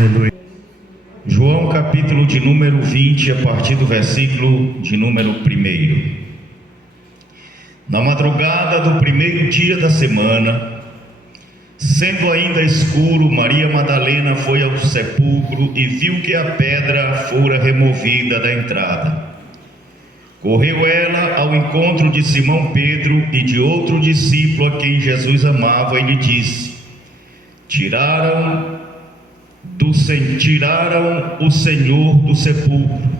Aleluia. João capítulo de número 20, a partir do versículo de número 1. Na madrugada do primeiro dia da semana, sendo ainda escuro, Maria Madalena foi ao sepulcro e viu que a pedra fora removida da entrada. Correu ela ao encontro de Simão Pedro e de outro discípulo a quem Jesus amava e lhe disse: Tiraram o Senhor do sepulcro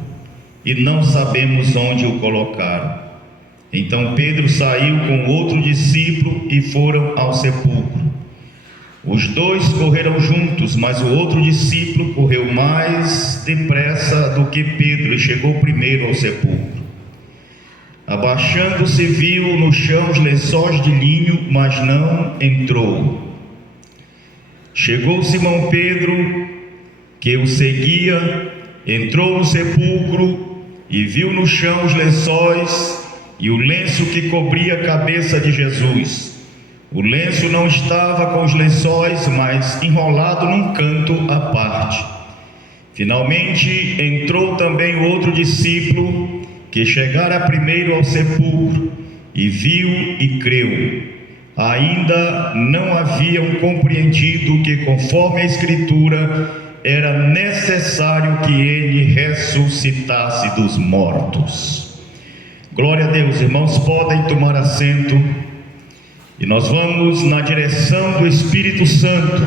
e não sabemos onde o colocaram. Então Pedro saiu com outro discípulo e foram ao sepulcro. Os dois correram juntos, mas o outro discípulo correu mais depressa do que Pedro e chegou primeiro ao sepulcro. Abaixando-se, viu no chão os lençóis de linho, mas não entrou. Chegou Simão Pedro, que o seguia, entrou no sepulcro e viu no chão os lençóis e o lenço que cobria a cabeça de Jesus. O lenço não estava com os lençóis, mas enrolado num canto à parte. Finalmente entrou também outro discípulo, que chegara primeiro ao sepulcro, e viu e creu. Ainda não haviam compreendido que, conforme a Escritura, era necessário que ele ressuscitasse dos mortos. Glória a Deus. Irmãos, podem tomar assento e nós vamos na direção do Espírito Santo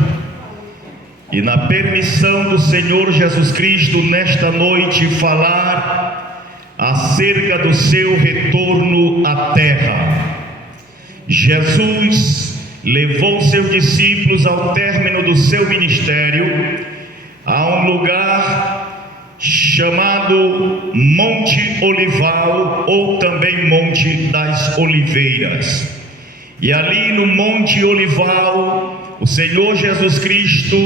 e na permissão do Senhor Jesus Cristo nesta noite falar acerca do seu retorno à terra. Jesus levou seus discípulos ao término do seu ministério a um lugar chamado Monte Olival, ou também Monte das Oliveiras. E ali no Monte Olival, o Senhor Jesus Cristo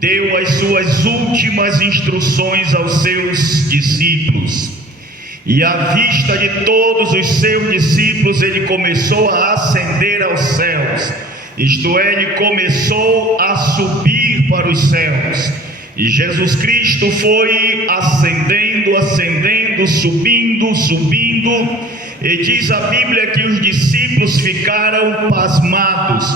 deu as suas últimas instruções aos seus discípulos. E à vista de todos os seus discípulos, ele começou a ascender aos céus. Isto é, ele começou a subir para os céus. E Jesus Cristo foi ascendendo, subindo. E diz a Bíblia que os discípulos ficaram pasmados,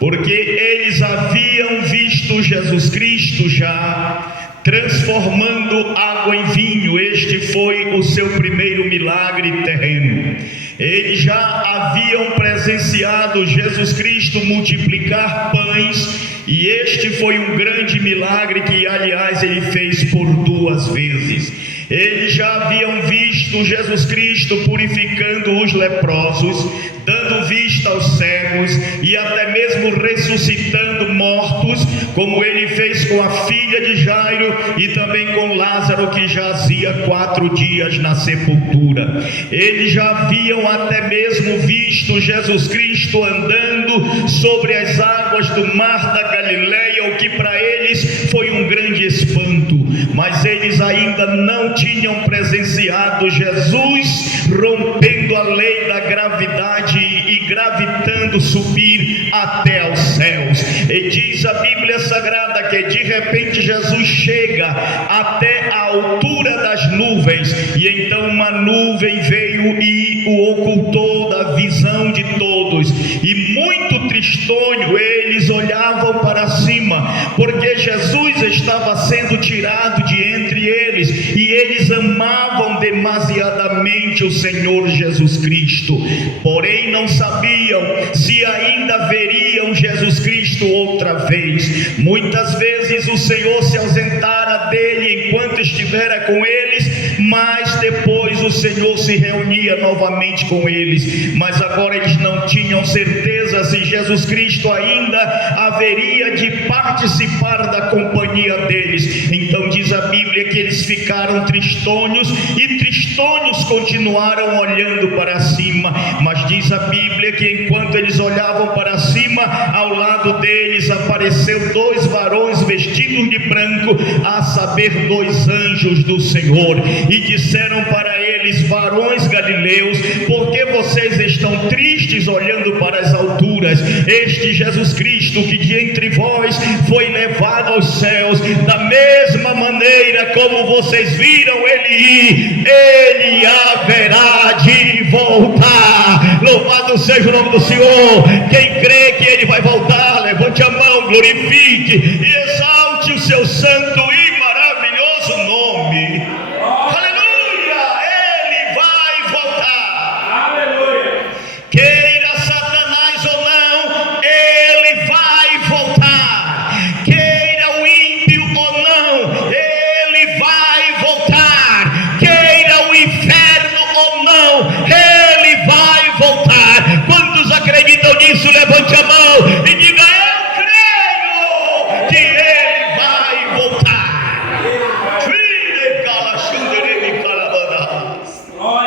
porque eles haviam visto Jesus Cristo já transformando água em vinho. Este foi o seu primeiro milagre terreno. Eles já haviam presenciado Jesus Cristo multiplicar pães, e este foi um grande milagre que, aliás, ele fez por 2 vezes. Eles já haviam visto Jesus Cristo purificando os leprosos, dando vista aos cegos e até mesmo ressuscitando mortos, como ele fez com a filha de Jairo e também com Lázaro, que jazia 4 dias na sepultura. Eles já haviam até mesmo visto Jesus Cristo andando sobre as águas do mar da Galileia, o que para eles foi um grande espanto, mas eles ainda não tinham presenciado Jesus rompendo a lei da gravidade e gravitando subir até aos céus. E diz a Bíblia Sagrada que de repente Jesus chega até a altura das nuvens, e então uma nuvem veio e o ocultou da visão de todos, e muito tristonho eles olhavam para cima, porque Jesus estava sendo tirado de entre eles, e eles amavam demasiadamente o Senhor Jesus Cristo, porém não sabiam se ainda veriam Jesus Cristo outra vez. Muitas vezes o Senhor se ausentara dele enquanto estivera com eles, mas depois o Senhor se reunia novamente com eles. Mas agora eles não tinham certeza se Jesus Cristo ainda haveria de participar da companhia deles. Então diz a Bíblia que eles ficaram tristonhos, e tristonhos continuaram olhando para cima. Mas diz a Bíblia que enquanto eles olhavam para cima, ao lado deles apareceu 2 varões vestidos de branco, a saber, 2 anjos do Senhor, e disseram para eles: varões galileus, por que vocês estão tristes olhando para as alturas? Escrituras: este Jesus Cristo que de entre vós foi levado aos céus, da mesma maneira como vocês viram ele ir, ele haverá de voltar. Louvado seja o nome do Senhor. Quem crê que ele vai voltar, levante a mão, glorifique e exalte o seu santo e maravilhoso nome. Aleluia! Ele vai voltar. Aleluia! Queira Satanás ou não, ele vai voltar. Queira o ímpio ou não, ele vai voltar. Queira o inferno ou não, ele vai voltar. Quantos acreditam nisso? Levante a mão e diga: eu creio que ele vai voltar.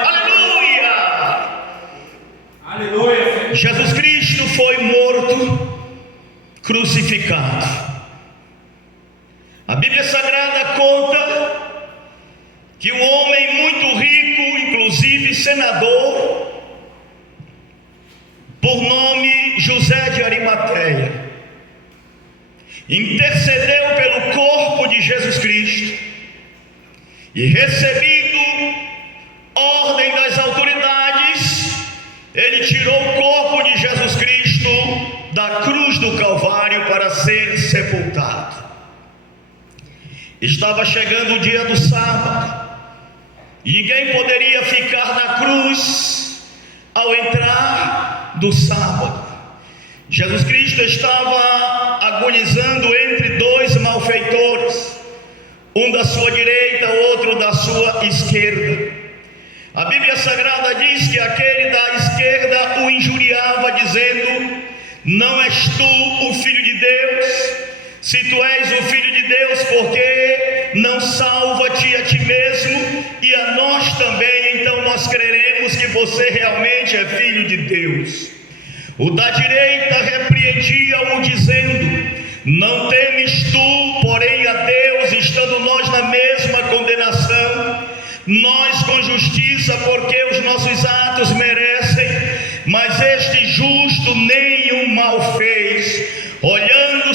Aleluia! Aleluia. Jesus Cristo foi morto, crucificado. A Bíblia Sagrada conta que um homem muito rico, inclusive senador, por nome José de Arimateia, intercedeu pelo corpo de Jesus Cristo e, recebido ordem das autoridades, ele tirou o corpo de Jesus Cristo da cruz do Calvário para ser sepultado. Estava chegando o dia do sábado e ninguém poderia ficar na cruz ao entrar do sábado. Jesus Cristo estava agonizando entre dois malfeitores, um da sua direita, outro da sua esquerda. A Bíblia Sagrada diz que aquele da esquerda o injuriava, dizendo: não és tu o Filho de Deus? Se tu és o Filho de Deus, por que não salva-te a ti mesmo e a nós também? Então nós creremos que você realmente é Filho de Deus. O da direita repreendia-o, dizendo: não temes tu, porém, a Deus, estando nós na mesma condenação, nós com justiça, porque os nossos atos merecem, mas este justo nenhum mal fez. Olhando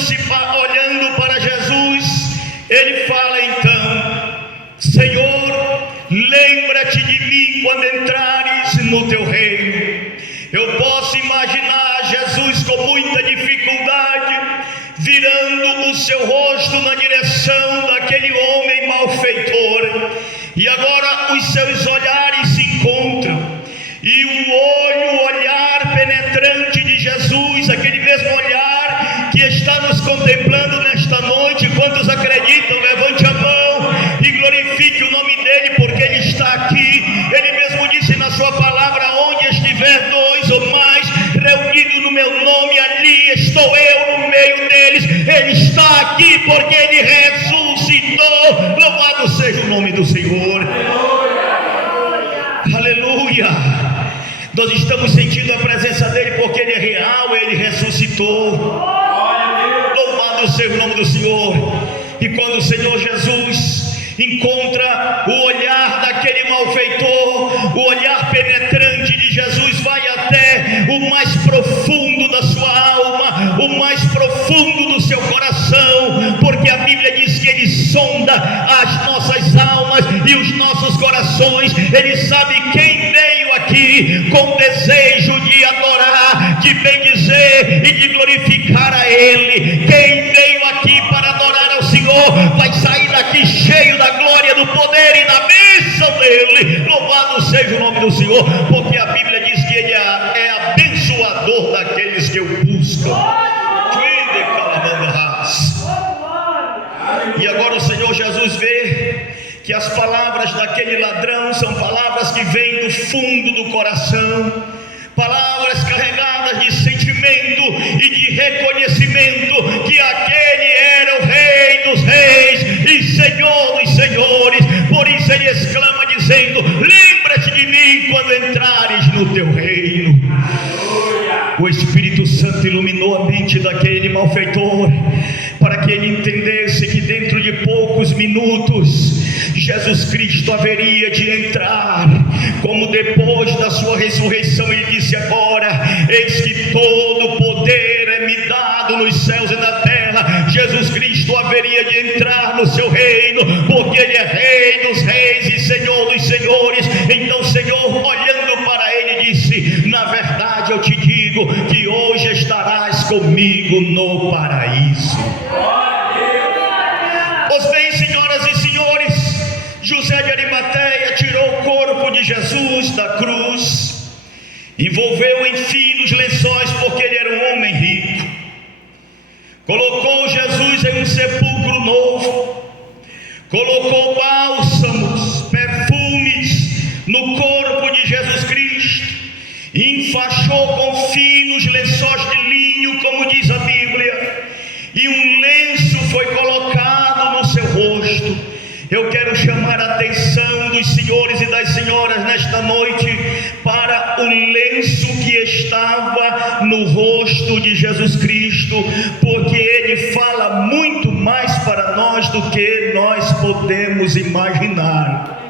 para Jesus, ele fala então: Senhor, lembra-te de mim quando entrares no teu reino. Eu posso imaginar Jesus com muita dificuldade, virando o seu rosto na direção daquele homem malfeitor, e agora os seus olhares se encontram, e o olhar penetrante de Jesus, aquele mesmo olhar que está nos contemplando nesta noite. Quantos acreditam? Levante a mão e glorifique o nome dele, porque ele está aqui. Ele mesmo disse na sua palavra: onde estiver dois ou mais reunidos no meu nome, ali estou eu no meio deles. Ele está aqui porque ele ressuscitou. Louvado seja o nome do Senhor. Aleluia. Nós estamos sentindo a presença dele porque ele é real, ele ressuscitou. Louvado seja o nome do Senhor. E quando o Senhor Jesus encontra o olhar daquele malfeitor, o olhar penetrante de Jesus vai até o mais profundo da sua alma, o mais profundo do seu coração, porque a Bíblia diz que ele sonda as nossas almas e os nossos corações. Ele sabe quem veio aqui com desejo de adorar, de bendizer e de glorificar a ele. Quem veio aqui para adorar ao Senhor vai sair daqui cheio da glória, do poder e da bênção dele. Louvado seja o nome do Senhor, porque a Bíblia diz que ele é abençoador daqueles que o buscam. E agora o Senhor Jesus vê que as palavras daquele ladrão são palavras que vêm do fundo do coração, palavras carregadas de sentimento e de reconhecimento que aquele era o Rei dos Reis e Senhor dos Senhores. Por isso ele exclama dizendo: lembra-te de mim quando entrares no teu reino. O Espírito Santo iluminou a mente daquele malfeitor para que ele entendesse que dentro de poucos minutos Jesus Cristo haveria de entrar, como depois da sua ressurreição ele disse agora: eis que todo o poder nos céus e na terra, Jesus Cristo haveria de entrar no seu reino, porque Ele é Rei dos reis e Senhor dos senhores. Então o Senhor, olhando para ele, disse: na verdade eu te digo que hoje estarás comigo no paraíso. Pois bem, senhoras e senhores, José de Arimateia tirou o corpo de Jesus da cruz, envolveu em finos lençóis, porque ele era um homem rico, colocou Jesus em um sepulcro novo, colocou bálsamos, perfumes no corpo de Jesus Cristo, enfaixou com finos lençóis de linho, como diz a Bíblia, e um lenço foi colocado no seu rosto. Eu quero chamar a atenção dos senhores e das senhoras nesta noite para o lenço que estava no rosto de Jesus Cristo, porque ele fala muito mais para nós do que nós podemos imaginar.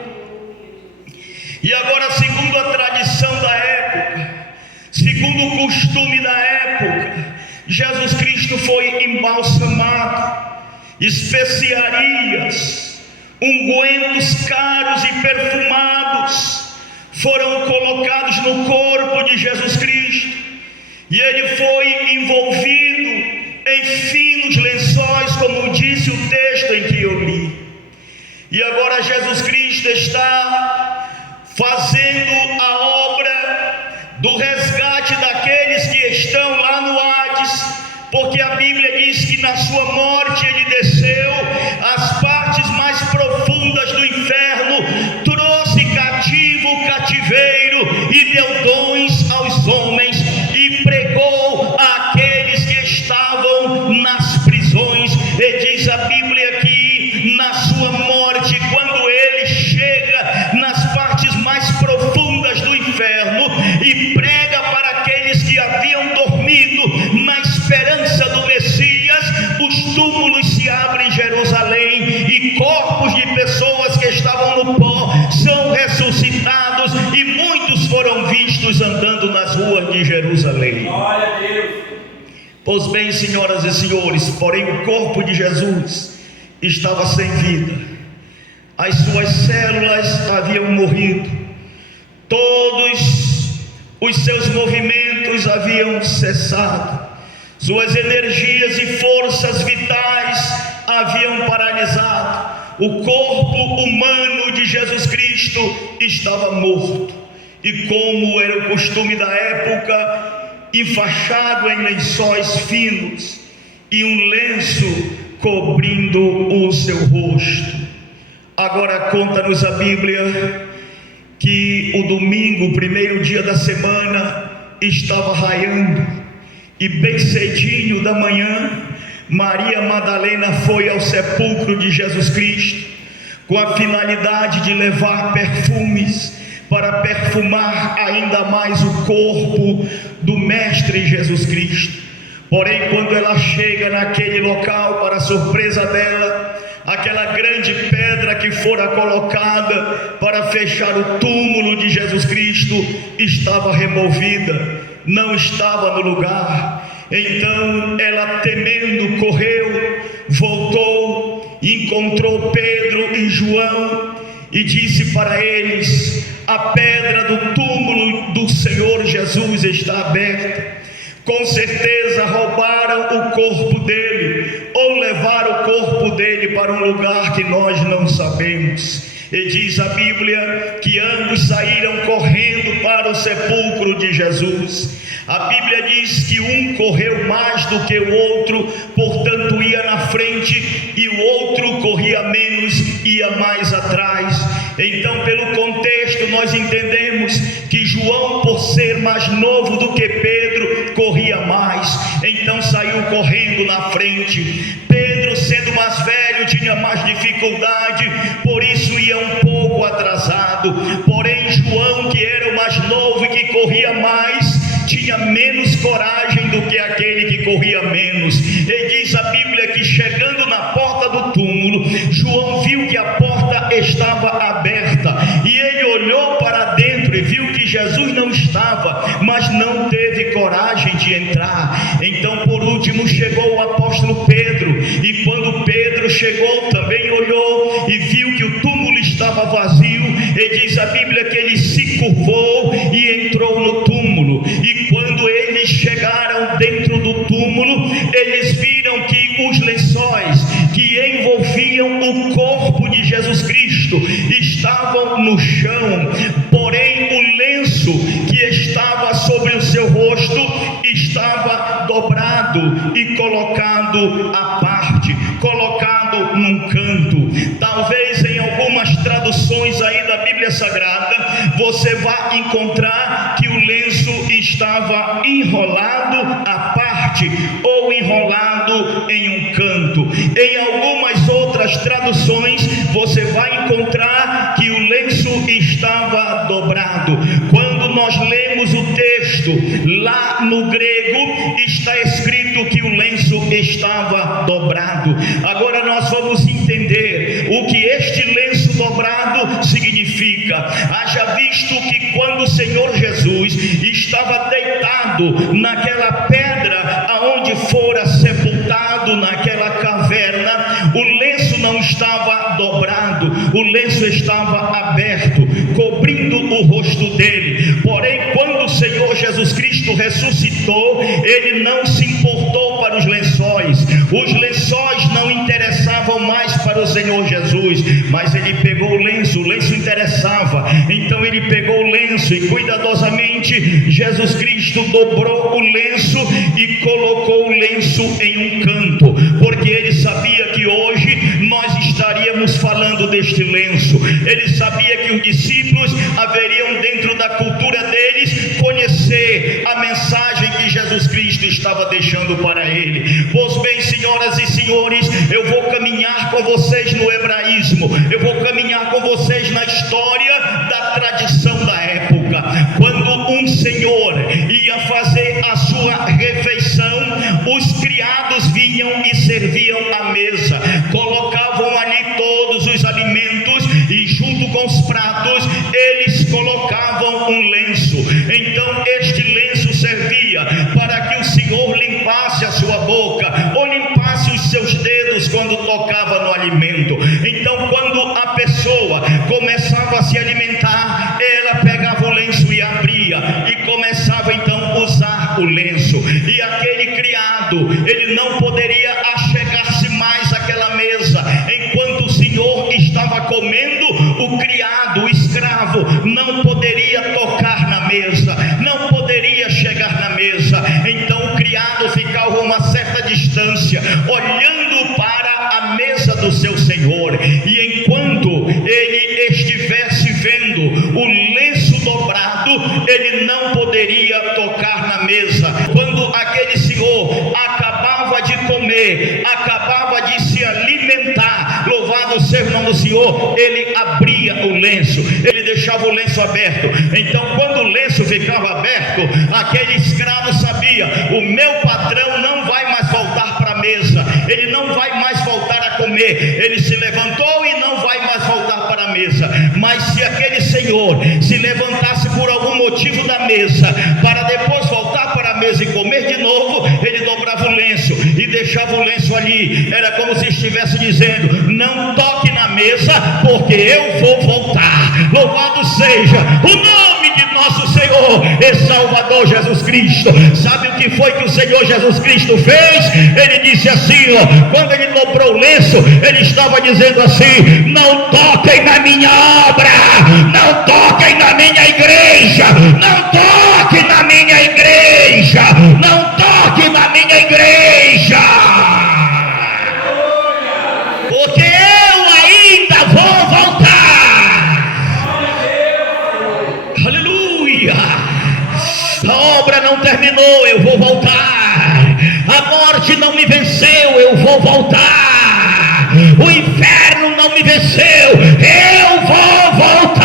E agora, segundo a tradição da época, segundo o costume da época, Jesus Cristo foi embalsamado, especiarias, ungüentos caros e perfumados foram colocados no corpo de Jesus Cristo, e ele foi envolvido em finos lençóis, como disse o texto em que eu li. E agora Jesus Cristo está fazendo a obra do resgate daqueles que estão lá no Hades, porque a Bíblia diz que na sua morte ele desceu às partes mais profundas do inferno, trouxe cativo o cativeiro e deu dons aos homens, e pregou àqueles que estavam nas prisões. E diz a Bíblia que na sua morte, quando ele chega nas partes mais profundas do inferno e prega para aqueles que haviam dormido na esperança do Messias, os túmulos se abrem em Jerusalém e corpos de pessoas que estavam no pó são ressuscitados, e muitos foram vistos andando nas ruas de Jerusalém. Glória a Deus. Pois bem, senhoras e senhores, porém o corpo de Jesus estava sem vida, as suas células haviam morrido, todos os seus movimentos haviam cessado, suas energias e forças vitais haviam paralisado. O corpo humano de Jesus Cristo estava morto, e como era o costume da época, enfaixado em lençóis finos e um lenço cobrindo o seu rosto. Agora conta-nos a Bíblia que o domingo, o primeiro dia da semana, estava raiando, e bem cedinho da manhã, Maria Madalena foi ao sepulcro de Jesus Cristo, com a finalidade de levar perfumes, para perfumar ainda mais o corpo do Mestre Jesus Cristo. Porém, quando ela chega naquele local, para surpresa dela, aquela grande pedra que fora colocada para fechar o túmulo de Jesus Cristo estava removida, não estava no lugar. Então ela, temendo, correu, voltou, encontrou Pedro e João e disse para eles: a pedra do túmulo do Senhor Jesus está aberta. Com certeza roubaram o corpo dele, ou levaram o corpo dele para um lugar que nós não sabemos. E diz a Bíblia que ambos saíram correndo para o sepulcro de Jesus. A Bíblia diz que um correu mais do que o outro, portanto ia na frente, e o outro corria menos, ia mais atrás. Então, pelo contexto, nós entendemos que João, por ser mais novo do que Pedro, corria mais, então saiu correndo na frente. Pedro, sendo mais velho, tinha mais dificuldade, por isso ia um pouco atrasado. Porém João, que era o mais novo e que corria mais, tinha menos coragem do que aquele que corria menos. E diz a Bíblia que, chegando na porta do túmulo, João viu que a porta estava aberta, e ele olhou para dentro e viu que Jesus não estava, mas não teve coragem de entrar. Então, por último, chegou chegou, também olhou e viu que o túmulo estava vazio, e diz a Bíblia que ele se curvou e entrou no túmulo. E quando eles chegaram dentro do túmulo, eles viram que os lençóis que envolviam o corpo de Jesus Cristo estavam no chão, porém o lenço que estava sobre o seu rosto estava dobrado e colocado à parte, colocado num canto. Talvez em algumas traduções aí da Bíblia Sagrada você vai encontrar que o lenço estava enrolado à parte ou enrolado em um canto. Em algumas outras traduções você vai encontrar que o lenço estava dobrado. Quando nós lemos o texto lá no grego, está escrito que o lenço estava dobrado. Agora nós vamos entender o que este lenço dobrado significa. Haja visto que quando o Senhor Jesus estava deitado naquela pedra aonde fora sepultado, naquela caverna, o lenço não estava dobrado, o lenço estava aberto, cobrindo o rosto dele. Porém, quando o Senhor Jesus Cristo ressuscitou, ele não se importou para os lençóis não interessavam mais para o Senhor Jesus, mas ele pegou o lenço interessava. Então ele pegou o lenço e cuidadosamente Jesus Cristo dobrou o lenço e colocou o lenço em um canto, porque ele sabia que hoje nós estaríamos falando deste lenço. Ele sabia que os discípulos haveriam, dentro da cultura deles, conhecer a mensagem que Jesus Cristo estava deixando para ele. Pois bem, senhoras e senhores, eu vou caminhar com vocês no hebraísmo, eu vou caminhar com vocês na história da tradição da época. Quando um senhor ia fazer a sua refeição, os criados vinham e serviam a mesa, colocavam ali todos os alimentos e junto com os pratos eles colocavam um lenço. Então este lenço servia para que o Senhor limpasse a sua boca ou limpasse os seus dedos quando tocava no alimento. Então quando a pessoa começava a se alimentar, ela pegava o lenço e abria e começava então a usar o lenço. E aquele criado, ele não poderia achegar-se mais àquela mesa enquanto o Senhor estava comendo. O criado, o escravo, não poderia tocar na mesa, não poderia chegar na mesa. Então o criado ficava a uma certa distância, olhando para a mesa do seu senhor, e enquanto ele estivesse vendo o lenço dobrado, ele não poderia tocar na mesa. Quando aquele senhor acabava de comer, acabava de se alimentar, louvado seja o nome do Senhor, ele abria o lenço, ele deixava o lenço aberto. Então quando o lenço ficava aberto, aquele escravo sabia: o meu patrão não vai mais voltar para a mesa, ele não vai mais voltar a comer. Ele se levantou e não vai mais voltar para a mesa. Mas se aquele senhor se levantasse por algum motivo da mesa para depois voltar para a mesa e comer de novo, ele dobrava o lenço e deixava o lenço ali. Era como se estivesse dizendo: não toque na mesa, porque eu vou voltar. Louvado seja o nome de nosso Senhor e Salvador Jesus Cristo. Sabe o que foi que o Senhor Jesus Cristo fez? Ele disse assim, ó, quando ele dobrou o lenço, ele estava dizendo assim: não toquem na minha obra, não toquem na minha igreja, não toquem na minha igreja, não toquem na minha igreja, porque eu ainda vou voltar. Aleluia! A obra não terminou, eu vou voltar. A morte não me venceu, eu vou voltar. O inferno não me venceu, eu vou voltar.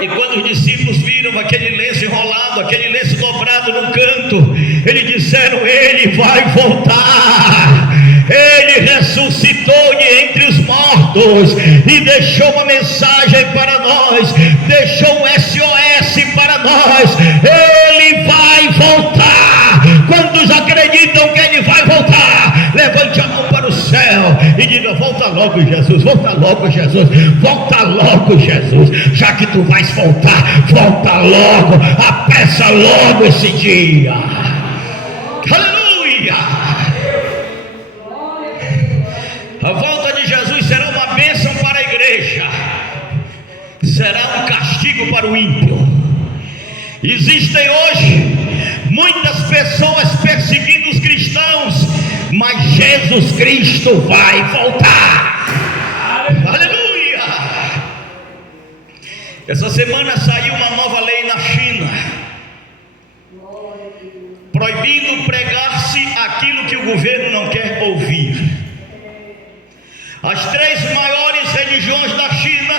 E quando os discípulos viram aquele lenço enrolado, aquele lenço dobrado no canto, eles disseram: ele vai voltar. Ele ressuscitou de entre os mortos e deixou uma mensagem para nós, deixou um SOS para nós: ele vai voltar. Quantos acreditam que ele vai voltar? céu e diga: volta logo, Jesus, volta logo, Jesus, volta logo, Jesus. Já que tu vais voltar, volta logo, apressa logo esse dia. Aleluia! A volta de Jesus será uma bênção para a igreja, será um castigo para o ímpio. Existem hoje muitas pessoas perseguindo os cristãos, mas Jesus Cristo vai voltar. Aleluia! Essa semana saiu uma nova lei na China, proibindo pregar-se aquilo que o governo não quer ouvir. As três maiores religiões da China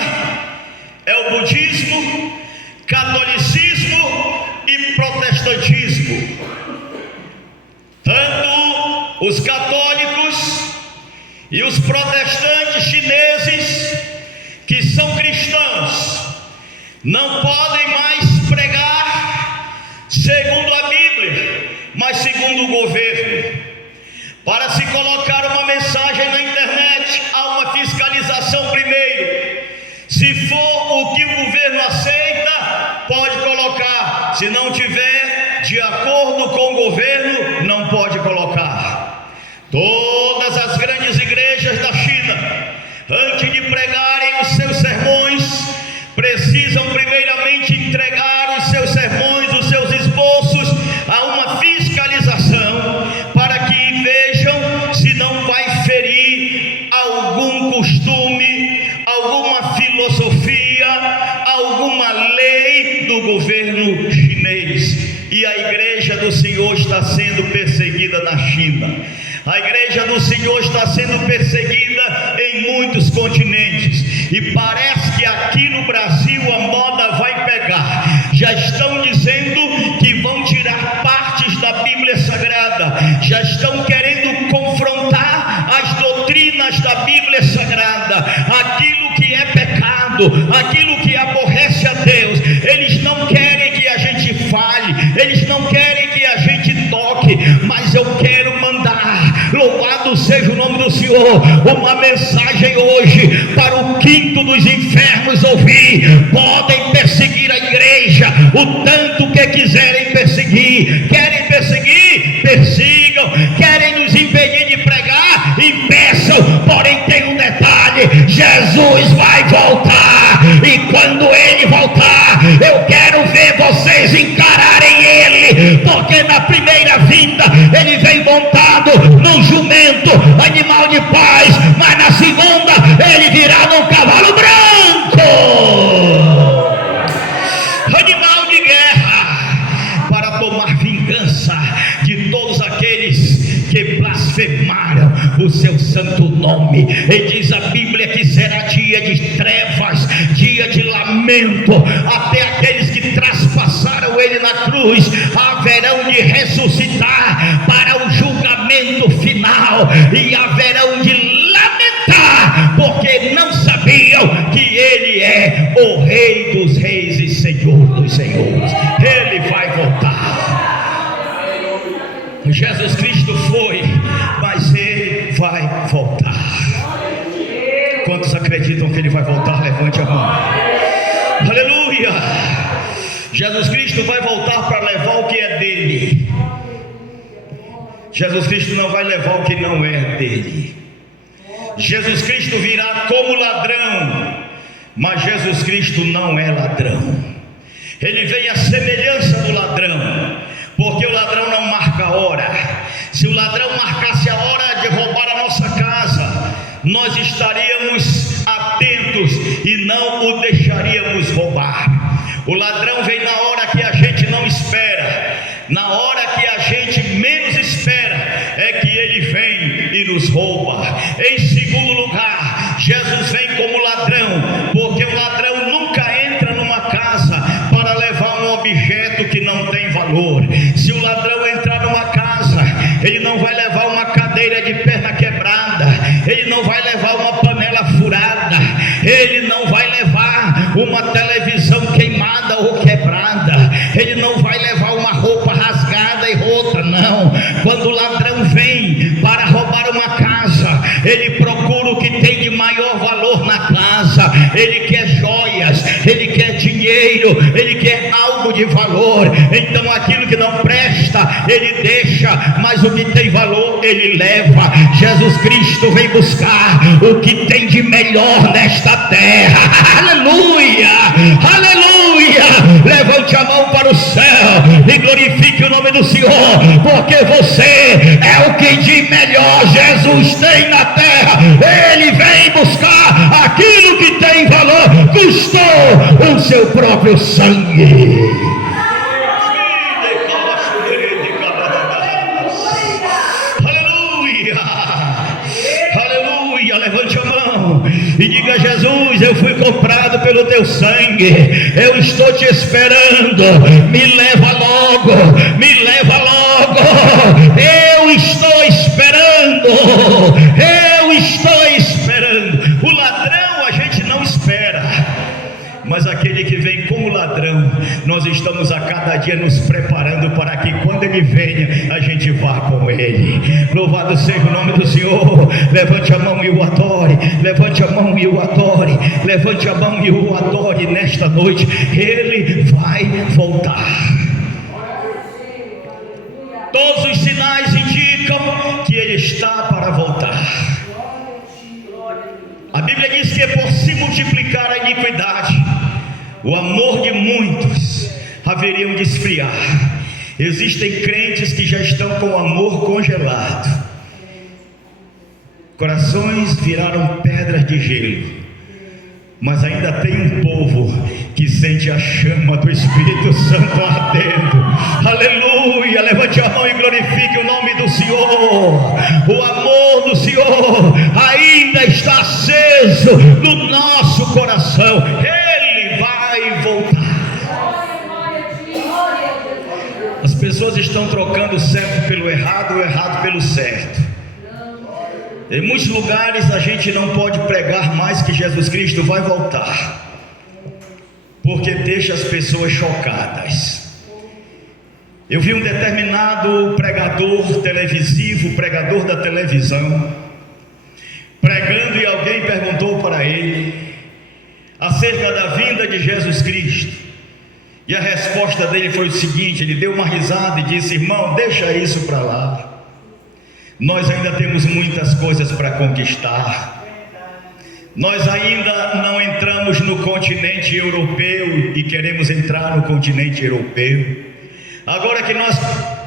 é o budismo, catolicismo e protestantismo. Tanto os católicos e os protestantes chineses, que são cristãos, não podem mais pregar segundo a Bíblia, mas segundo o governo. Para se colocar uma mensagem na internet, há uma fiscalização primeiro. Se for o que o governo aceita, pode colocar. Se não tiver de acordo com o governo, não pode colocar. Todas as grandes igrejas da China, antes de pregarem os seus sermões, precisam primeiramente entregar os seus sermões, os seus esboços a uma fiscalização, para que vejam se não vai ferir algum costume, alguma filosofia, alguma lei do governo chinês. E a igreja do Senhor está sendo perseguida na China. A igreja do Senhor está sendo perseguida em muitos continentes, e parece que aqui no Brasil a moda vai pegar. Já estão dizendo que vão tirar partes da Bíblia Sagrada, já estão querendo confrontar as doutrinas da Bíblia Sagrada, aquilo que é pecado, aquilo que aborrece a Deus. Eles não querem que a gente fale, eles não querem que a gente toque, mas eu quero mandar, louvado seja o nome do Senhor, uma mensagem hoje para o quinto dos infernos ouvir. Podem perseguir a igreja o tanto que quiserem perseguir. Querem perseguir? Persigam. Querem nos impedir de pregar? Impeçam. Porém tem um detalhe: Jesus vai voltar, e quando ele voltar, eu quero ver vocês encararem ele, porque na primeira vinda ele vem montado num jumento, animal de paz, mas na segunda ele virá num cavalo branco, animal de guerra, para tomar vingança de todos aqueles que blasfemaram o seu santo nome. E diz a Bíblia que será dia de trevas, dia de lamento, até aqueles que traspassaram ele na cruz haverão de ressuscitar para o julgamento final, e haverão de lamentar, porque não sabiam que ele é o Rei dos Reis e Senhor dos Senhores. Ele vai voltar. Jesus Cristo foi, mas ele vai voltar. Quantos acreditam que ele vai voltar? Levante a mão. Aleluia! Jesus Cristo vai voltar para levar o que é dele. Jesus Cristo não vai levar o que não é dele. Jesus Cristo virá como ladrão, mas Jesus Cristo não é ladrão. Ele vem à semelhança do ladrão, porque o ladrão não marca a hora. Se o ladrão marcasse a hora de roubar a nossa casa, nós estaríamos atentos e não o deixaríamos roubar. O ladrão vem na hora que a gente não espera, na hora que a gente menos espera, é que ele vem e nos rouba. Em segundo lugar, Jesus vem como ladrão, porque o ladrão nunca entra numa casa para levar um objeto que não tem valor. Se o ladrão entrar numa casa, ele não vai levar uma cadeira de perna quebrada, ele não vai levar uma panela furada, ele não vai levar uma televisão queimada ou quebrada, ele não vai levar uma roupa rasgada e rota, não. Quando o ladrão vem para roubar uma casa, ele procura o que tem de maior valor na casa, ele quer joias, ele quer dinheiro, ele quer algo de valor. Então aquilo que não presta ele deixa, mas o que tem valor ele leva. Jesus Cristo vem buscar o que tem de melhor nesta terra. Aleluia, aleluia. Levante a mão para o céu e glorifique o nome do Senhor, porque você é o que de melhor Jesus tem na terra. Ele vem buscar aquilo que tem valor, custou o seu próprio sangue. Levante a mão e diga: Jesus, eu fui comprado pelo teu sangue, eu estou te esperando, me leva logo, me leva logo, eu estou esperando, eu estou esperando. O ladrão a gente não espera, mas aquele que vem como ladrão, nós estamos a cada dia nos preparando para que quando ele venha, a gente vá com ele. Louvado seja o nome do Senhor. Levante a mão e o adore, levante a mão e o adore, levante a mão e o adore nesta noite. Ele vai voltar. Todos os sinais indicam que ele está para voltar. A Bíblia diz que é por se multiplicar a iniquidade, o amor de muitos haveriam de esfriar. Existem crentes que já estão com o amor congelado, corações viraram pedras de gelo, mas ainda tem um povo que sente a chama do Espírito Santo ardendo. Aleluia, levante a mão e glorifique o nome do Senhor. O amor do Senhor ainda está aceso no nosso coração. Ele vai voltar. As pessoas estão trocando o certo pelo errado, o errado pelo certo. Em muitos lugares a gente não pode pregar mais que Jesus Cristo vai voltar, porque deixa as pessoas chocadas. Eu vi um determinado pregador televisivo, pregador da televisão, pregando, e alguém perguntou para ele acerca da vinda de Jesus Cristo, e a resposta dele foi o seguinte: ele deu uma risada e disse: irmão, deixa isso para lá, nós ainda temos muitas coisas para conquistar. Nós ainda não entramos no continente europeu e queremos entrar no continente europeu. Agora que nós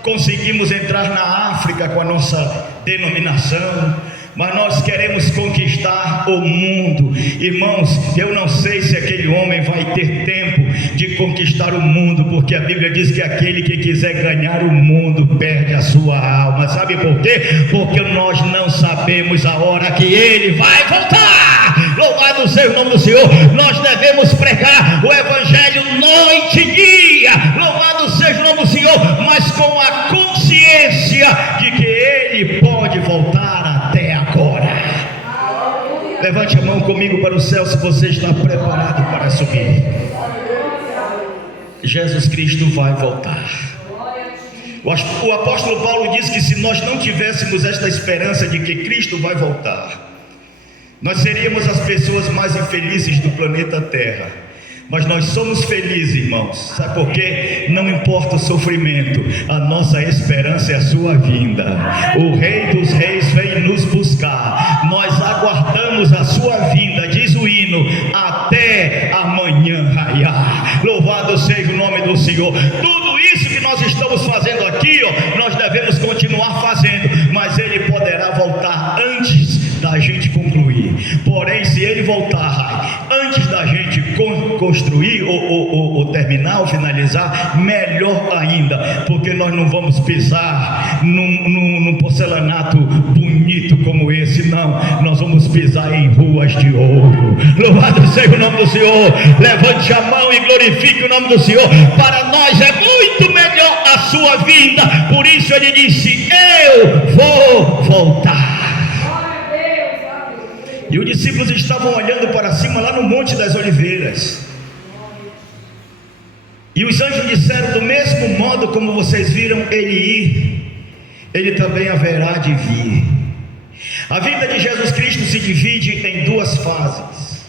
conseguimos entrar na África com a nossa denominação, mas nós queremos conquistar o mundo. Irmãos, eu não sei se aquele homem vai ter tempo de conquistar o mundo, porque a Bíblia diz que aquele que quiser ganhar o mundo perde a sua alma. Sabe por quê? Porque nós não sabemos a hora que ele vai voltar. Louvado seja o nome do Senhor. Nós devemos pregar o Evangelho noite e dia, louvado seja o nome do Senhor, mas com a consciência de que ele pode voltar até agora. Levante a mão comigo para o céu se você está preparado para subir. Jesus Cristo vai voltar. O apóstolo Paulo diz que se nós não tivéssemos esta esperança de que Cristo vai voltar, nós seríamos as pessoas mais infelizes do planeta Terra. Mas nós somos felizes, irmãos. Sabe por quê? Não importa o sofrimento, a nossa esperança é a sua vinda. O Rei dos Reis vem nos buscar. Nós aguardamos a sua vinda, diz o hino, até amanhã raiar. Louvado seja o nome do Senhor. Tudo isso que nós estamos fazendo aqui, nós devemos continuar fazendo, mas ele poderá voltar antes da gente concluir. Porém, se ele voltar antes da gente construir ou terminar ou finalizar, melhor ainda, porque nós não vamos pisar num porcelanato bonito como esse, não. Nós vamos pisar em ruas de ouro. Louvado seja o nome do Senhor. Levante a mão e glorifique o nome do Senhor. Para nós é muito melhor a sua vinda. Por isso ele disse: eu vou voltar. E os discípulos estavam olhando para cima lá no Monte das Oliveiras. E os anjos disseram: do mesmo modo como vocês viram ele ir, ele também haverá de vir. A vinda de Jesus Cristo se divide em duas fases.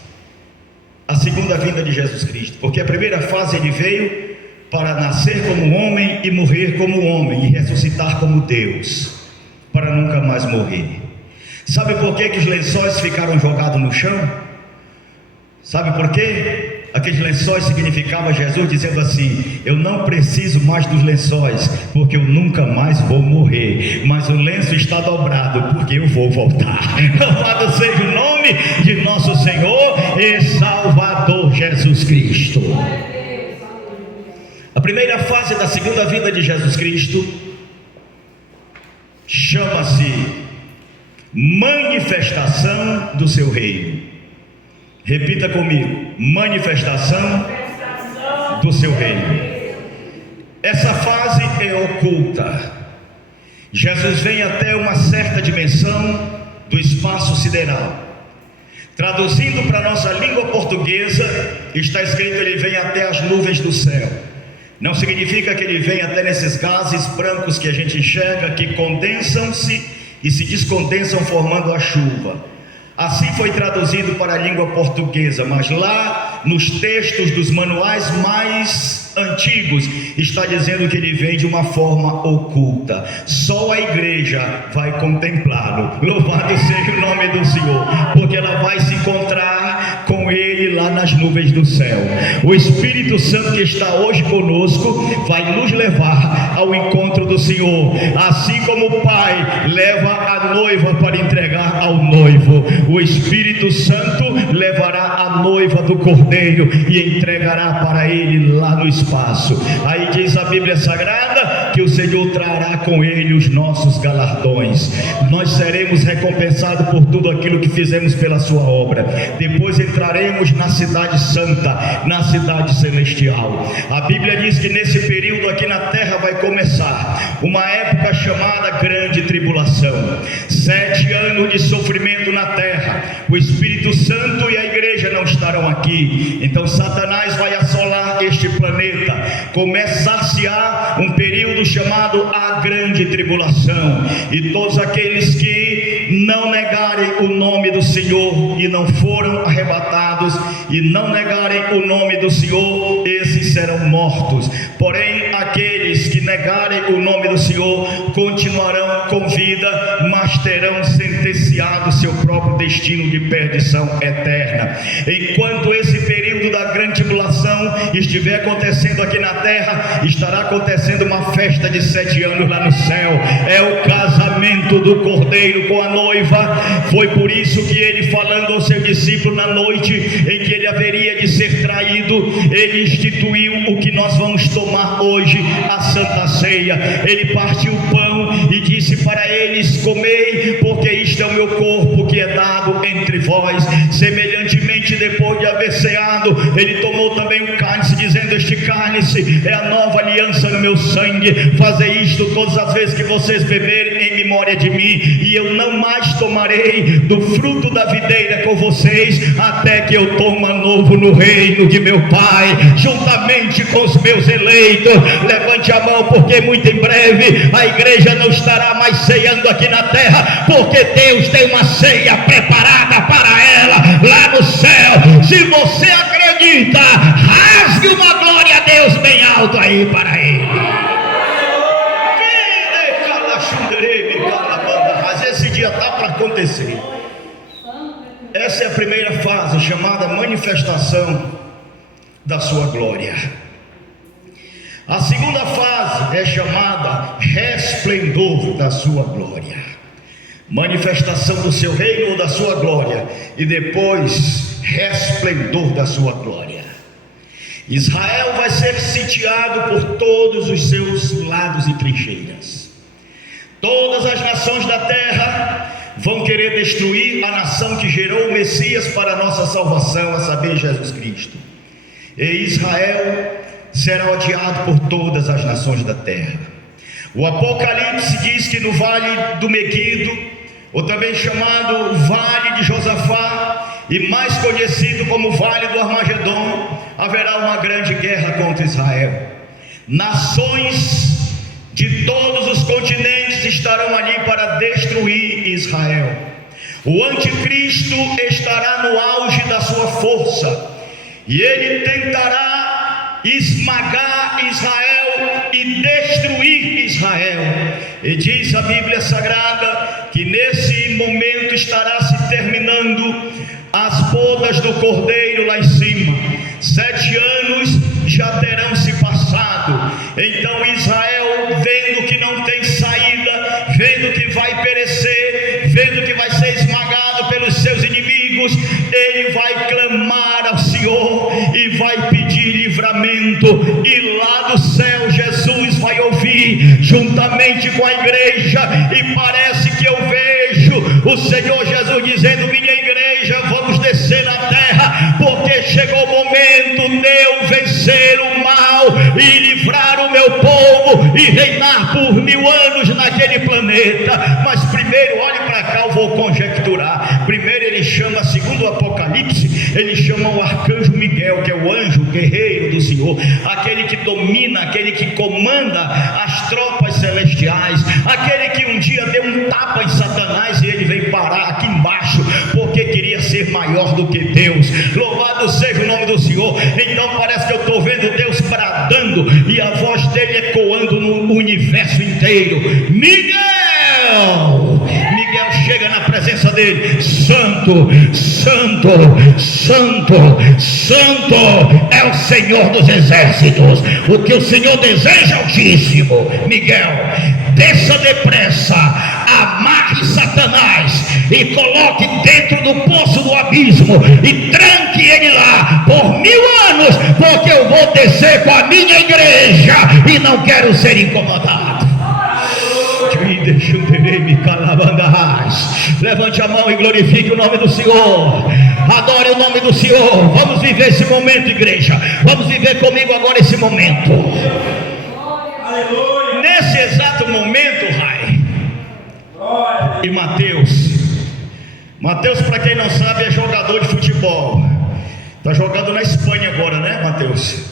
A segunda vinda de Jesus Cristo, porque a primeira fase ele veio para nascer como homem e morrer como homem e ressuscitar como Deus, para nunca mais morrer. Sabe por que os lençóis ficaram jogados no chão? Sabe por quê? Aqueles lençóis significavam Jesus dizendo assim: eu não preciso mais dos lençóis, porque eu nunca mais vou morrer, mas o lenço está dobrado, porque eu vou voltar. Louvado seja o nome de nosso Senhor e Salvador Jesus Cristo. A primeira fase da segunda vinda de Jesus Cristo chama-se manifestação do seu reino. Repita comigo: manifestação do seu reino. Essa fase é oculta. Jesus vem até uma certa dimensão do espaço sideral. Traduzindo para a nossa língua portuguesa, está escrito: ele vem até as nuvens do céu. Não significa que ele vem até nesses gases brancos que a gente enxerga, que condensam-se e se descondensam formando a chuva. Assim foi traduzido para a língua portuguesa, mas lá nos textos dos manuais mais antigos está dizendo que ele vem de uma forma oculta. Só a igreja vai contemplá-lo. Louvado seja o nome do Senhor, porque ela vai se encontrar com ele lá nas nuvens do céu. O Espírito Santo que está hoje conosco vai nos levar ao encontro do Senhor, assim como o Pai leva a noiva para entregar ao noivo. O Espírito Santo levará a noiva do Cordeiro e entregará para ele lá no espaço. Aí diz a Bíblia Sagrada que o Senhor trará com ele os nossos galardões. Nós seremos recompensados por tudo aquilo que fizemos pela sua obra. Depois entraremos na cidade santa, na cidade celestial. A Bíblia diz que nesse período aqui na terra vai começar uma época chamada Grande Tribulação. 7 anos de sofrimento na terra. O Espírito Santo e a igreja não estarão aqui. Então Satanás vai assolar este planeta. Começar-se-á um período chamado a Grande Tribulação. E todos aqueles que não negarem o nome do Senhor e não foram arrebatados e não negarem o nome do Senhor, esses serão mortos. Porém, aqueles que negarem o nome do Senhor continuarão com vida, mas terão sentenciado seu próprio destino de perdição eterna. Enquanto esse período da grande tribulação estiver acontecendo aqui na terra, estará acontecendo uma festa de 7 anos lá no céu. É o casamento do Cordeiro com a noiva. Foi por isso que ele, falando ao seu discípulo na noite em que ele haveria de ser traído, ele instituiu o que nós vamos tomar hoje, a Santa Ceia. Ele partiu o pão e disse para eles: comei, porque isto é o meu corpo que é dado entre vós. Semelhantemente, depois de haver ceado, ele tomou também um cálice, dizendo: este cálice é a nova aliança no meu sangue. Fazei isto todas as vezes que vocês beberem em memória de mim. E eu não mais tomarei do fruto da videira com vocês, até que eu toma novo no reino de meu Pai, juntamente com os meus eleitos. Levante a mão, porque muito em breve a igreja não estará mais ceando aqui na terra, porque Deus tem uma ceia preparada para ela lá no céu. Se você acredita, rasgue uma glória a Deus bem alto aí para ele. Mas esse dia está para acontecer. Essa é a primeira fase, chamada manifestação da sua glória. A segunda fase é chamada resplendor da sua glória. Manifestação do seu reino ou da sua glória, e depois resplendor da sua glória. Israel vai ser sitiado por todos os seus lados e trincheiras. Todas as nações da terra vão querer destruir a nação que gerou o Messias para a nossa salvação, a saber, Jesus Cristo. E Israel será odiado por todas as nações da terra. O Apocalipse diz que no vale do Meguido, ou também chamado Vale de Josafá, e mais conhecido como Vale do Armagedon, haverá uma grande guerra contra Israel. Nações de todos os continentes estarão ali para destruir Israel. O anticristo estará no auge da sua força, e ele tentará esmagar Israel e destruir Israel. E diz a Bíblia Sagrada que nesse momento estará se terminando as bodas do Cordeiro lá em cima. 7 anos já terão se passado. Então Israel, vendo que não tem saída, vendo que vai perecer, vendo que vai ser esmagado pelos seus inimigos, ele vai clamar ao Senhor e vai pedir livramento, e lá do céu Jesus vai ouvir juntamente com a igreja. E parece que eu vejo o Senhor Jesus dizendo: minha igreja, vamos descer na terra, porque chegou o momento de eu vencer o mal e livrar o meu povo e reinar por 1000 anos naquele planeta. Mas primeiro, olhe para cá, eu vou conjecturar. Primeiro ele chama, segundo o Apocalipse, ele chama o arcanjo Miguel, que é o anjo guerreiro do Senhor, aquele que domina, aquele que comanda as tropas celestiais, aquele que um dia deu um tapa em Satanás e ele veio parar aqui embaixo porque queria ser maior do que Deus. Louvado seja o nome do Senhor. Então parece que eu estou vendo Deus bradando e a voz dele ecoando no universo inteiro: Miguel! Miguel chega na presença dele: Santo, Santo, Santo, Santo é o Senhor dos exércitos. O que o Senhor deseja, Altíssimo. Miguel, desça depressa, amarre Satanás e coloque dentro do poço do abismo e tranque ele lá por 1000 anos, porque eu vou descer com a minha igreja e não quero ser incomodado. Levante a mão e glorifique o nome do Senhor. Adore o nome do Senhor. Vamos viver esse momento, igreja. Vamos viver comigo agora esse momento. Aleluia. Nesse exato momento, Rai e Mateus, para quem não sabe, é jogador de futebol. Está jogando na Espanha agora, né, Mateus?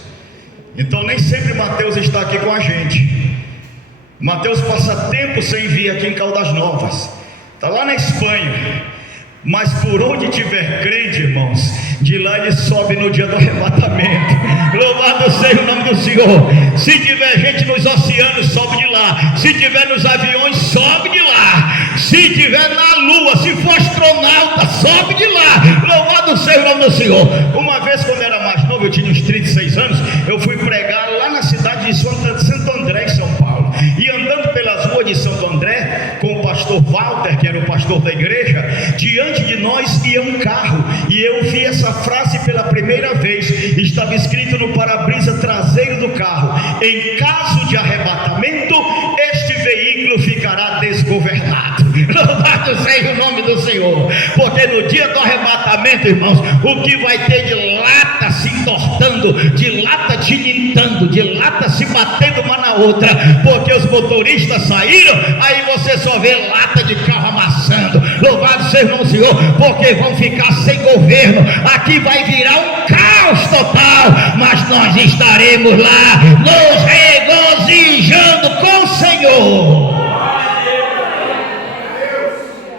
Então nem sempre Mateus está aqui com a gente. Mateus passa tempo sem vir aqui em Caldas Novas, está lá na Espanha. Mas por onde tiver crente, irmãos, de lá ele sobe no dia do arrebatamento. Louvado seja o nome do Senhor. Se tiver gente nos oceanos, sobe de lá. Se tiver nos aviões, sobe de lá. Se tiver na lua, se for astronauta, sobe de lá. Louvado seja o nome do Senhor. Uma vez, quando eu era mais novo, eu tinha uns 36 anos, eu fui pregar lá na cidade de Santo André, em São Paulo. E andando pelas ruas de Santo André, com o pastor Walter, que era o pastor da igreja, diante de nós ia um carro, e eu vi essa frase pela primeira vez. Estava escrito no para-brisa traseiro do carro: em caso de arrebatamento, este veículo ficará desgovernado. Louvado seja o nome do Senhor, porque no dia do arrebatamento, irmãos, o que vai ter de lata se entortando, de lata tilintando, de lata se batendo uma na outra, porque os motoristas saíram, aí você só vê lata de carro amassando. Louvado seja o nome do Senhor, porque vão ficar sem governo. Aqui vai virar um caos total, mas nós estaremos lá nos regozijando com o Senhor.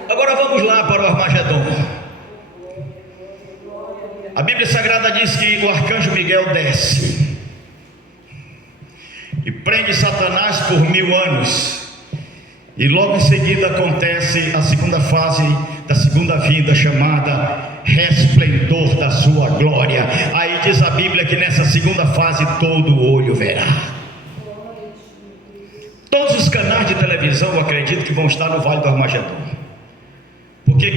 Agora vamos lá para o Armagedon. A Bíblia Sagrada diz que o arcanjo Miguel desce e prende Satanás por 1000 anos. E logo em seguida acontece a segunda fase da segunda vinda, chamada resplendor da sua glória. Aí diz a Bíblia que nessa segunda fase todo olho verá. Todos os canais de televisão, eu acredito que vão estar no Vale do Armagedon. Porque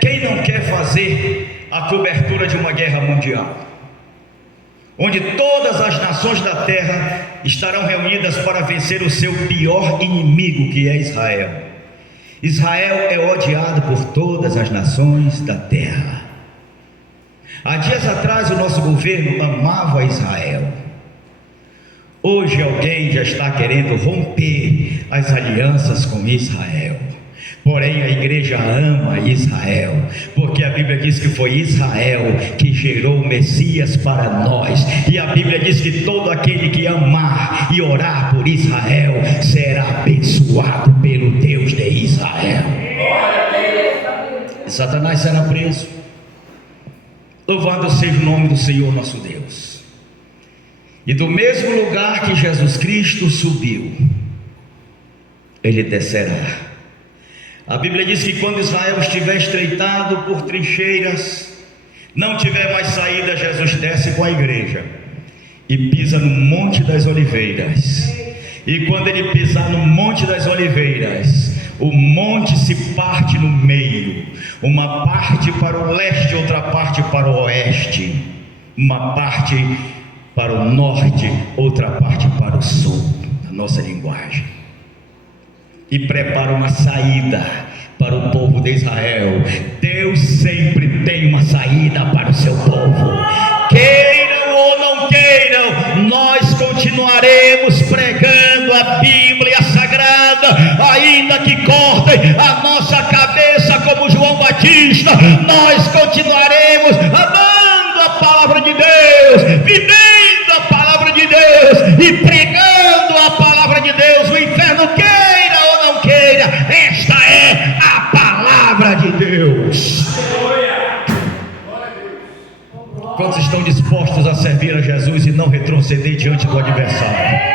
quem não quer fazer a cobertura de uma guerra mundial, onde todas as nações da terra estarão reunidas para vencer o seu pior inimigo, que é Israel. Israel é odiado por todas as nações da terra. Há dias atrás o nosso governo amava Israel. Hoje alguém já está querendo romper as alianças com Israel. Porém a igreja ama Israel, porque a Bíblia diz que foi Israel que gerou o Messias para nós. E a Bíblia diz que todo aquele que amar e orar por Israel será abençoado pelo Deus de Israel. Satanás será preso. Louvado seja o nome do Senhor nosso Deus. E do mesmo lugar que Jesus Cristo subiu, ele descerá. A Bíblia diz que quando Israel estiver estreitado por trincheiras, não tiver mais saída, Jesus desce com a igreja e pisa no Monte das Oliveiras. E quando ele pisar no Monte das Oliveiras, o monte se parte no meio, uma parte para o leste, outra parte para o oeste, uma parte para o norte, outra parte para o sul, na nossa linguagem, e prepara uma saída para o povo de Israel. Deus sempre tem uma saída para o seu povo. Queiram ou não queiram, nós continuaremos pregando a Bíblia Sagrada, ainda que cortem a nossa cabeça como João Batista. Nós continuaremos amando a palavra de Deus, vivendo a palavra de Deus e pregando a palavra de Deus. O inferno queira ou não queira, esta é a palavra de Deus. Quantos estão dispostos a servir a Jesus e não retroceder diante do adversário?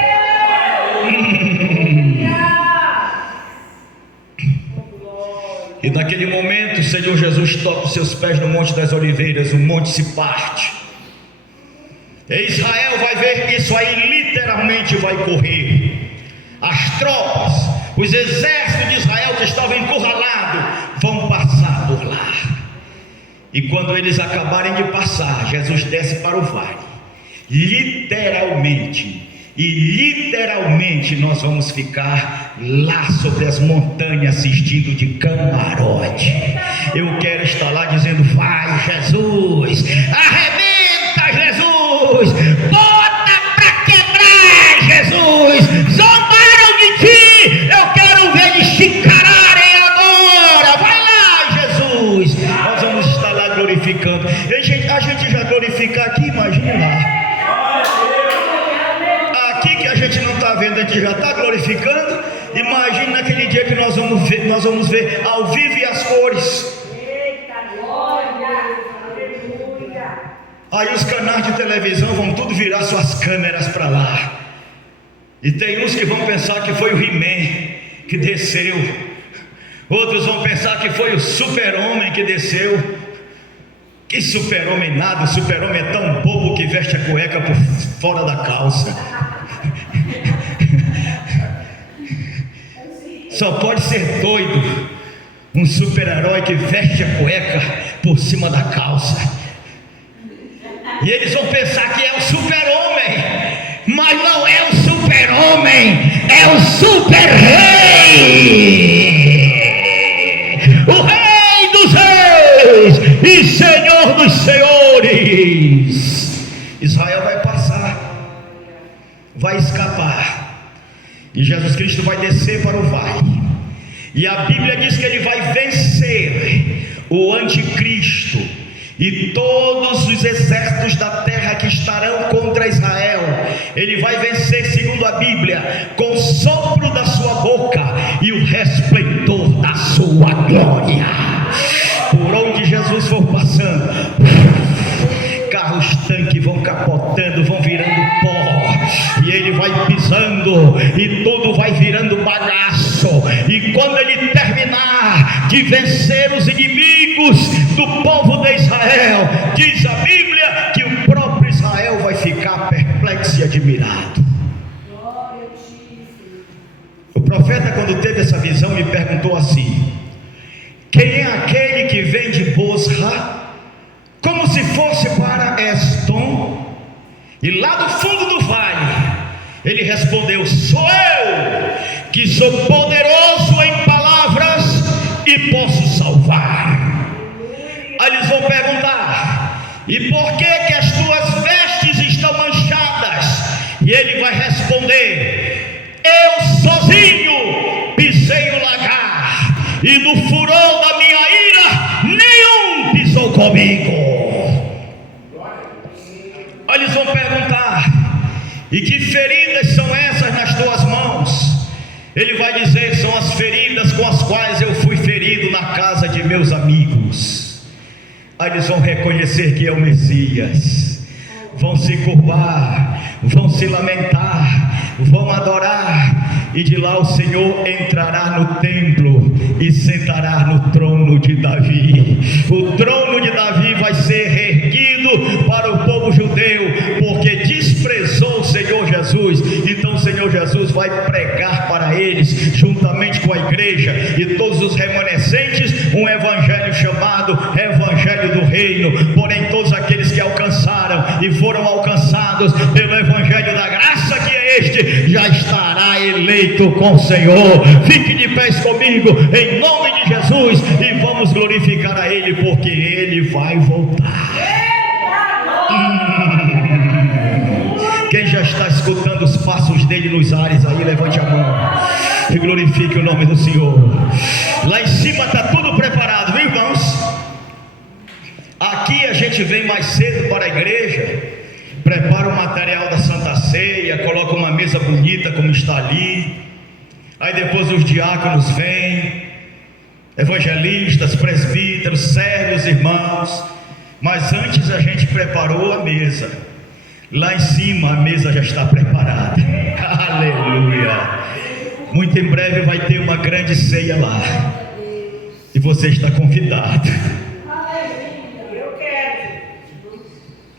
E naquele momento o Senhor Jesus toca os seus pés no Monte das Oliveiras, o monte se parte. E Israel vai ver isso aí, literalmente vai correr. As tropas, os exércitos de Israel que estavam encurralados, vão passar por lá. E quando eles acabarem de passar, Jesus desce para o vale, literalmente. E literalmente nós vamos ficar lá sobre as montanhas assistindo de camarote. Eu quero estar lá dizendo: vai Jesus, arrebenta Jesus, bota pra quebrar Jesus, zombaram de ti, eu quero ver eles te encararem agora, vai lá Jesus. Nós vamos estar lá glorificando. A gente já glorifica aqui, imagina lá. A gente não está vendo, a gente já está glorificando. Imagina naquele dia que nós vamos ver ao vivo e as cores. Eita glória, aleluia. Aí os canais de televisão vão tudo virar suas câmeras para lá. E tem uns que vão pensar que foi o He-Man que desceu. Outros vão pensar que foi o Super-Homem que desceu. Que Super-Homem nada, o Super-Homem é tão bobo que veste a cueca por fora da calça. Só pode ser doido um super-herói que veste a cueca por cima da calça. E eles vão pensar que é o super-homem, mas não é o super-homem, é o super-rei, o rei dos reis e senhor dos senhores. Israel vai passar, vai escapar, e Jesus Cristo vai descer para o vale. E a Bíblia diz que ele vai vencer o anticristo e todos os exércitos da terra que estarão contra Israel. Ele vai vencer, segundo a Bíblia, com o sopro da sua boca e o resplendor da sua glória. Por onde Jesus for passando, carros tanques vão capotando, vão virando pó, e ele vai pisando e tudo vai virando bagaço. E quando ele terminar de vencer os inimigos do povo de Israel, diz a Bíblia que o próprio Israel vai ficar perplexo e admirado. O profeta, quando teve essa visão, me perguntou assim: quem é aquele que vem de Bosra, como se fosse para Estom, e lá do fundo do vale? Ele respondeu: sou eu, que sou poderoso em palavras e posso salvar. Aí eles vão perguntar: e por que as tuas vestes estão manchadas? E ele vai responder: eu sozinho pisei o lagar, e no furor da minha ira nenhum pisou comigo. Aí eles vão perguntar: e que feridas são essas nas tuas mãos? Ele vai dizer: são as feridas com as quais eu fui ferido na casa de meus amigos. Aí eles vão reconhecer que é o Messias, vão se curvar, vão se lamentar, vão adorar, e de lá o Senhor entrará no templo e sentará no trono de Davi. O trono de Davi vai ser erguido para o povo judeu, porque desprezou o Senhor Jesus. Então o Senhor Jesus vai pregar para eles, juntamente com a igreja e todos os remanescentes, um evangelho chamado Evangelho do Reino. Porém, todos aqueles que alcançaram e foram alcançados pelo Evangelho da graça, que é este, já estará eleito com o Senhor. Fique de pés comigo, em nome de Jesus, e vamos glorificar a Ele, porque Ele vai voltar. Quem já está escutando os passos dele nos ares aí, levante a mão e glorifique o nome do Senhor. Lá em cima está tudo preparado, viu, irmãos? Aqui a gente vem mais cedo para a igreja, prepara o material da Santa Ceia, coloca uma mesa bonita como está ali. Aí depois os diáconos vêm, evangelistas, presbíteros, servos, irmãos. Mas antes a gente preparou a mesa. Lá em cima a mesa já está preparada. Aleluia. Muito em breve vai ter uma grande ceia lá, e você está convidado. Eu quero.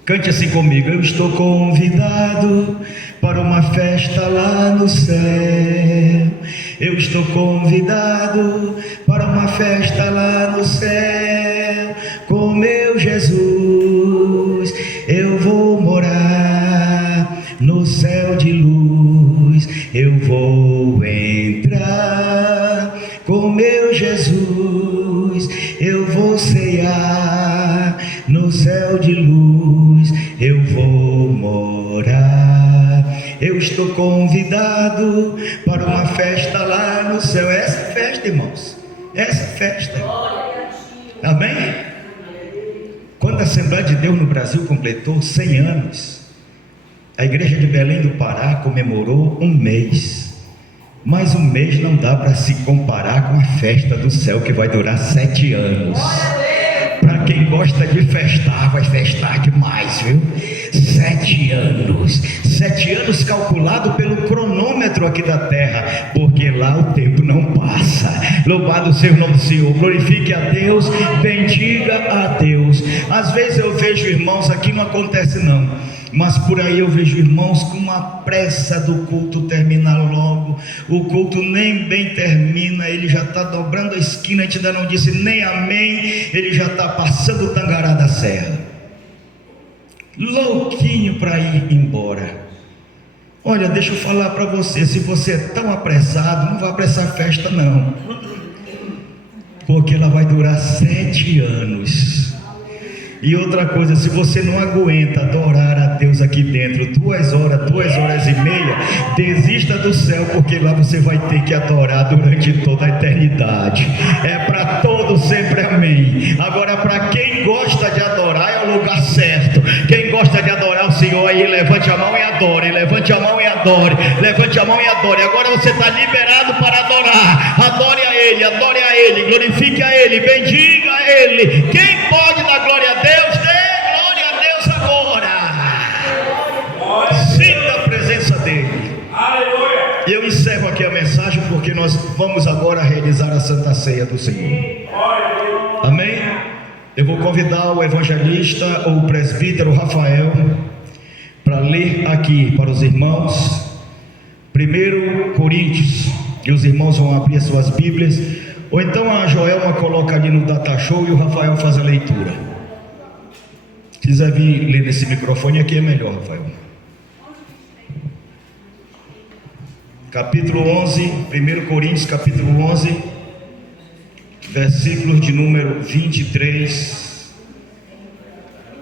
Cante assim comigo: eu estou convidado para uma festa lá no céu. Eu estou convidado para uma festa lá no céu. Com meu Jesus eu vou morar no céu de luz. Eu vou entrar com meu Jesus. Eu vou ceiar no céu de luz. Eu vou morar. Eu estou convidado para uma festa lá no céu. Essa festa, irmãos, essa festa. Amém? Quando a Assembleia de Deus no Brasil completou 100 anos, a igreja de Belém do Pará comemorou um mês. Mas um mês não dá para se comparar com a festa do céu, que vai durar 7 anos. Para quem gosta de festar, vai festar demais, viu? 7 anos. 7 anos calculado pelo cronômetro aqui da terra, porque lá o tempo não passa. Louvado seja o nome do Senhor. Glorifique a Deus, bendiga a Deus. Às vezes eu vejo irmãos, aqui não acontece não, mas por aí eu vejo irmãos com uma pressa do culto terminar logo. O culto nem bem termina, ele já está dobrando a esquina, a gente ainda não disse nem amém, ele já está passando o Tangará da Serra, louquinho para ir embora. Olha, deixa eu falar para você, se você é tão apressado, não vai apressar a festa não, porque ela vai durar 7 anos. E outra coisa, se você não aguenta adorar a Deus aqui dentro 2 horas, 2 horas e meia, desista do céu, porque lá você vai ter que adorar durante toda a eternidade. É para todos sempre amém. Agora, para quem gosta de adorar, é o lugar certo. Quem gosta de adorar o Senhor aí, levante a mão e adore, levante a mão e adore, levante a mão e adore. Agora você está liberado para adorar. Adore a Ele, glorifique a Ele, bendiga a Ele. Quem pode dar glória a Deus, dê glória a Deus agora. Sinta a presença dele. Aleluia. E eu encerro aqui a mensagem, porque nós vamos agora realizar a Santa Ceia do Senhor. Amém? Eu vou convidar o evangelista ou o presbítero Rafael para ler aqui para os irmãos 1 Coríntios, e os irmãos vão abrir as suas Bíblias, ou então a Joelma coloca ali no data show e o Rafael faz a leitura. Se quiser vir ler nesse microfone aqui é melhor, Rafael. Capítulo 11, 1 Coríntios capítulo 11, versículos de número 23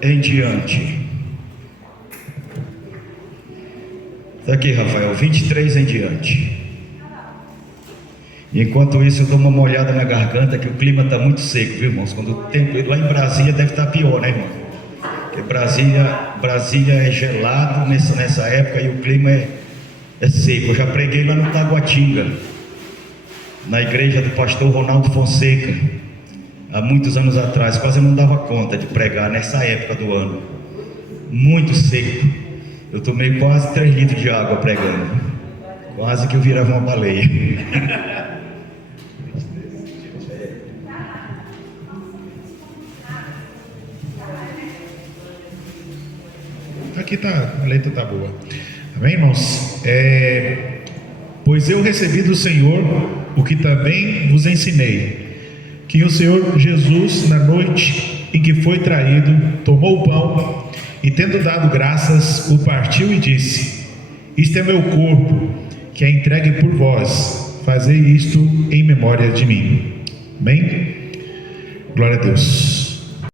em diante. Está aqui, Rafael, 23 em diante. Enquanto isso eu dou uma molhada na garganta, que o clima está muito seco, viu, irmãos? Quando o tempo lá em Brasília deve estar pior, né, irmão? Porque Brasília é gelado nessa época e o clima é seco. Eu já preguei lá no Taguatinga, na igreja do pastor Ronaldo Fonseca. há muitos anos atrás, quase eu não dava conta de pregar nessa época do ano. Muito seco. Eu tomei quase 3 litros de água pregando. Quase que eu virava uma baleia. Aqui tá, a letra tá boa. Amém, irmãos? Pois eu recebi do Senhor o que também vos ensinei, que o Senhor Jesus, na noite em que foi traído, tomou o pão e, tendo dado graças, o partiu e disse: isto é meu corpo, que é entregue por vós, fazei isto em memória de mim. Amém? Glória a Deus.